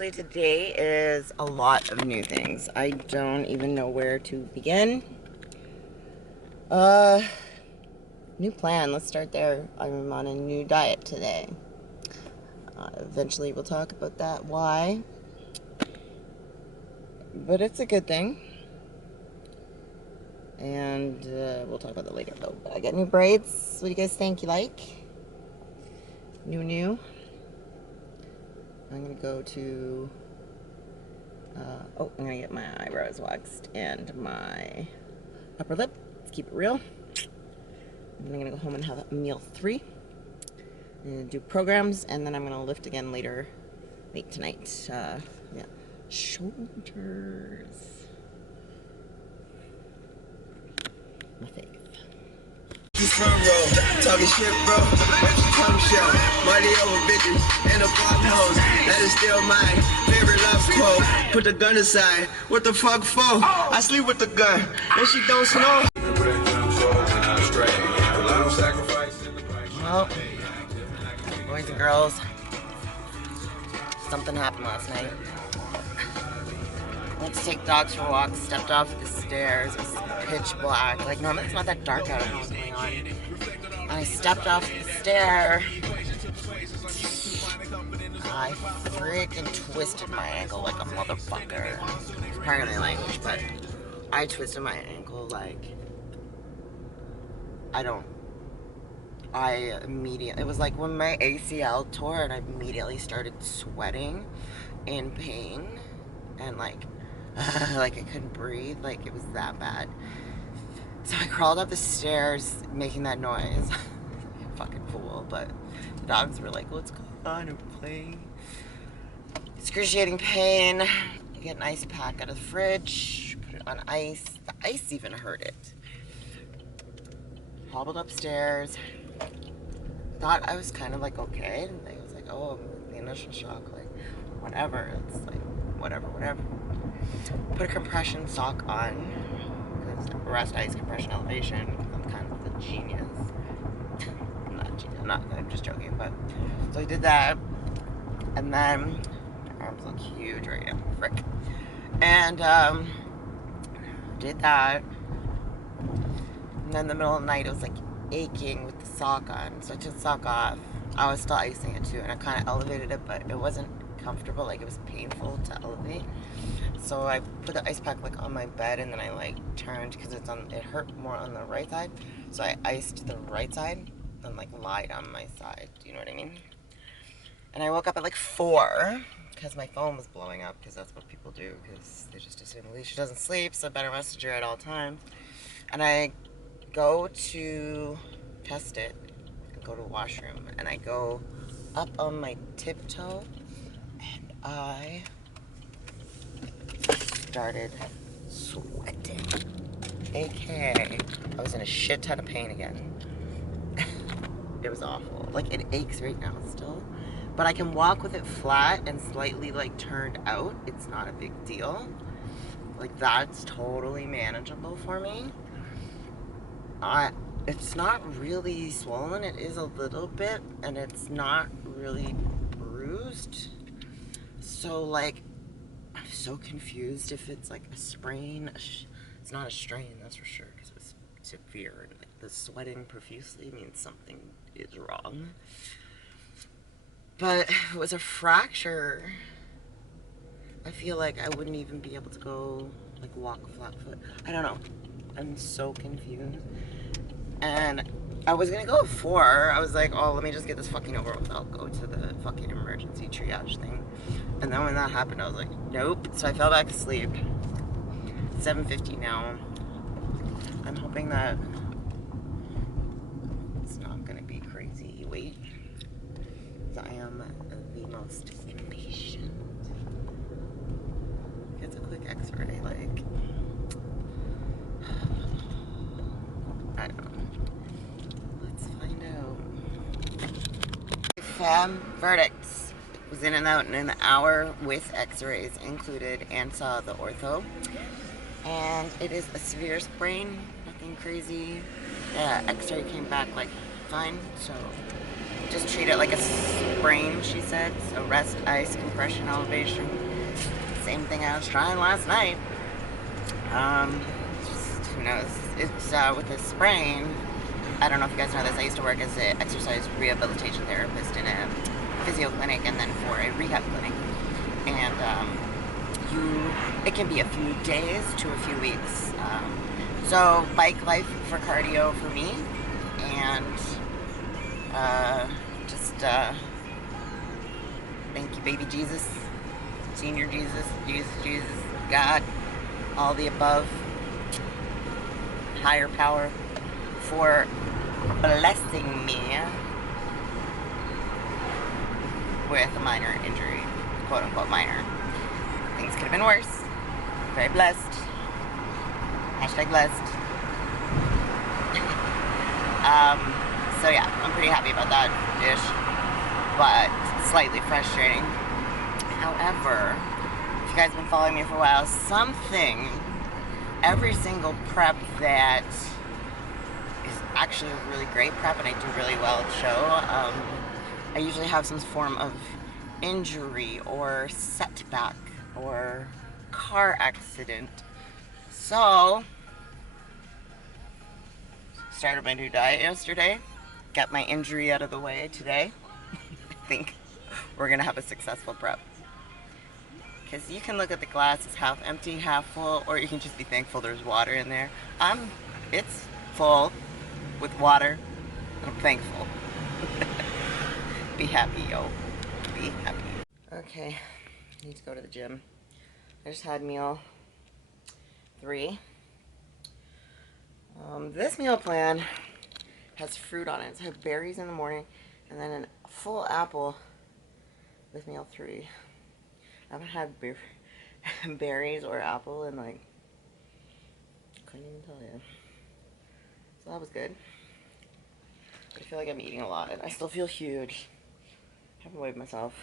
Actually, today is a lot of new things. I don't even know where to begin. New plan. Let's start there. I'm on a new diet today. Eventually we'll talk about that, why. But it's a good thing. And we'll talk about that later, though. I got new braids. What do you guys think? You like? New. I'm going to go to... I'm going to get my eyebrows waxed and my upper lip. Let's keep it real. And then I'm going to go home and have meal 3. I'm going to do programs, and then I'm going to lift again late tonight. Yeah. Shoulders. My faith. Front row, talking shit, bro. Come show, money over bitches and the block hoes. That is still my favorite love quote. Put the gun aside. What the fuck for? I sleep with the gun, and she don't snow. Well, boys and girls, something happened last night. Went to take dogs for walks, stepped off the stairs, it was pitch black. Like, normally it's not that dark out, I don't know what's going on. I stepped off the stair. I freaking twisted my ankle like a motherfucker. Pardon my language, but I twisted my ankle like, it was like when my ACL tore and I immediately started sweating in pain and like I couldn't breathe, like it was that bad. So I crawled up the stairs making that noise. Fucking fool, but the dogs were like, what's going on? I'm playing. Excruciating pain. Get an ice pack out of the fridge, put it on ice. The ice even hurt it. Hobbled upstairs. Thought I was kind of like okay. And I was like, oh, the initial shock, like whatever. It's like whatever. Put a compression sock on. Because rest ice compression elevation. I'm kind of the genius. I'm just joking, but so I did that, and then my arms look huge right now, frick. And did that, and then in the middle of the night it was like aching with the sock on, so I took the sock off. I was still icing it too, and I kind of elevated it, but it wasn't comfortable, like it was painful to elevate. So I put the ice pack like on my bed, and then I like turned because it hurt more on the right side, so I iced the right side and like lied on my side, do you know what I mean? And I woke up at like 4 because my phone was blowing up, because that's what people do, because they just assume Alicia doesn't sleep, so I better message her at all times. And I go to test it, and go to the washroom, and I go up on my tiptoe, and I started sweating, aka I was in a shit ton of pain again. It was awful. Like, it aches right now still, but I can walk with it flat and slightly like turned out. It's not a big deal. Like, that's totally manageable for me. It's not really swollen. It is a little bit, and it's not really bruised. So like, I'm so confused if it's like a sprain. It's not a strain, that's for sure, because it was severe, and like the sweating profusely means something is wrong. But if it was a fracture, I feel like I wouldn't even be able to go like walk flat foot. I don't know. I'm so confused. And I was gonna go at 4. I was like, oh, let me just get this fucking over with. I'll go to the fucking emergency triage thing. And then when that happened, I was like, nope. So I fell back asleep. 7:50 now. I'm hoping that it's not gonna be crazy weight. I am the most impatient. It's a quick x-ray, like, I don't know. Let's find out. Fam verdicts. Was in and out in an hour with x-rays included, and saw the ortho. And it is a severe sprain, nothing crazy. X-ray came back like fine, so just treat it like a sprain, she said. So rest, ice, compression, elevation. Same thing I was trying last night. Just, who knows? It's with a sprain. I don't know if you guys know this. I used to work as an exercise rehabilitation therapist in a physio clinic and then for a rehab clinic. And it can be a few days to a few weeks. So bike life for cardio for me, and thank you, baby Jesus, senior Jesus, Jesus, God, all the above, higher power, for blessing me with a minor injury, quote unquote minor. Things could have been worse. Very blessed. Hashtag blessed. So yeah, I'm pretty happy about that ish, but slightly frustrating. However, if you guys have been following me for a while, every single prep that is actually a really great prep and I do really well at show, I usually have some form of injury or setback or car accident. So, started my new diet yesterday, got my injury out of the way today. I think we're gonna have a successful prep. Because you can look at the glass as half empty, half full, or you can just be thankful there's water in there. It's full with water. I'm thankful. Be happy, yo. Be happy. Okay, I need to go to the gym. I just had meal 3. This meal plan has fruit on it. So I have berries in the morning and then a full apple with meal 3. I haven't had berries or apple in like, couldn't even tell you. So that was good. But I feel like I'm eating a lot. I still feel huge. I haven't weighed myself.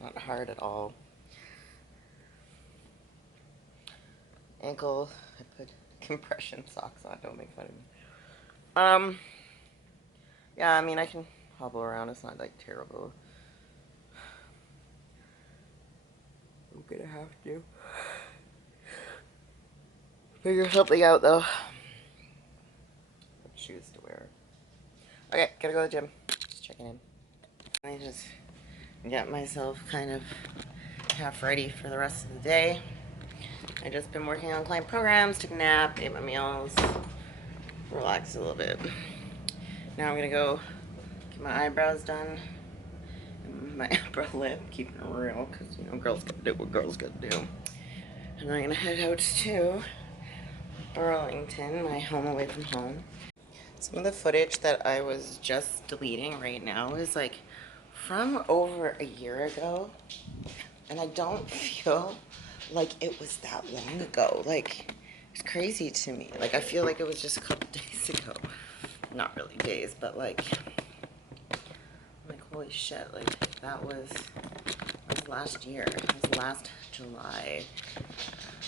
Not hard at all. Ankle, I put compression socks on, don't make fun of me. Yeah, I mean, I can hobble around, it's not like terrible. I'm gonna have to figure something out though. What shoes to wear. Okay, gotta go to the gym. Just checking in. I just get myself kind of half ready for the rest of the day. I just been working on client programs, took a nap, ate my meals, relaxed a little bit. Now I'm gonna go get my eyebrows done, and my upper lip, keeping it real, because you know girls gotta do what girls gotta do. And I'm gonna head out to Burlington, my home away from home. Some of the footage that I was just deleting right now is like from over a year ago, and I don't feel like it was that long ago. Like, it's crazy to me. Like, I feel like it was just a couple days ago. Not really days, but like, I'm like, holy shit, like, that was last year. It was last July.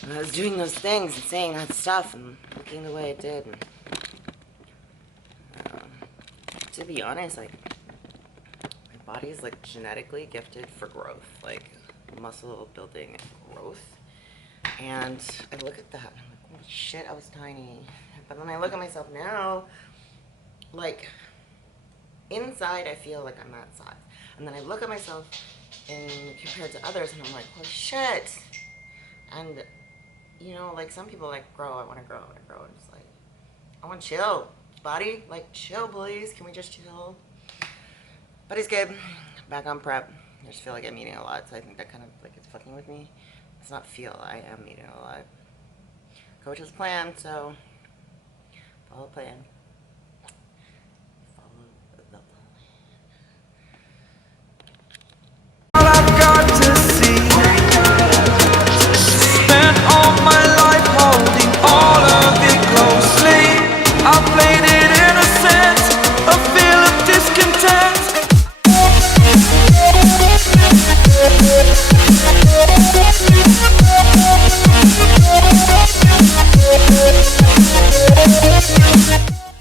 And I was doing those things and saying that stuff and looking the way it did. And, to be honest, like, my body's like genetically gifted for growth, like muscle building growth. And I look at that and I'm like, holy shit, I was tiny. But then I look at myself now, like, inside I feel like I'm that size. And then I look at myself compared to others and I'm like, holy shit. And, you know, like some people like grow, I want to grow, I want to grow. And it's like, I want to chill. Body, like, chill, please. Can we just chill? But it's good. Back on prep. I just feel like I'm eating a lot, so I think that kind of like it's fucking with me. It's not feel, I am eating a lot. Coach has a plan, so follow the plan.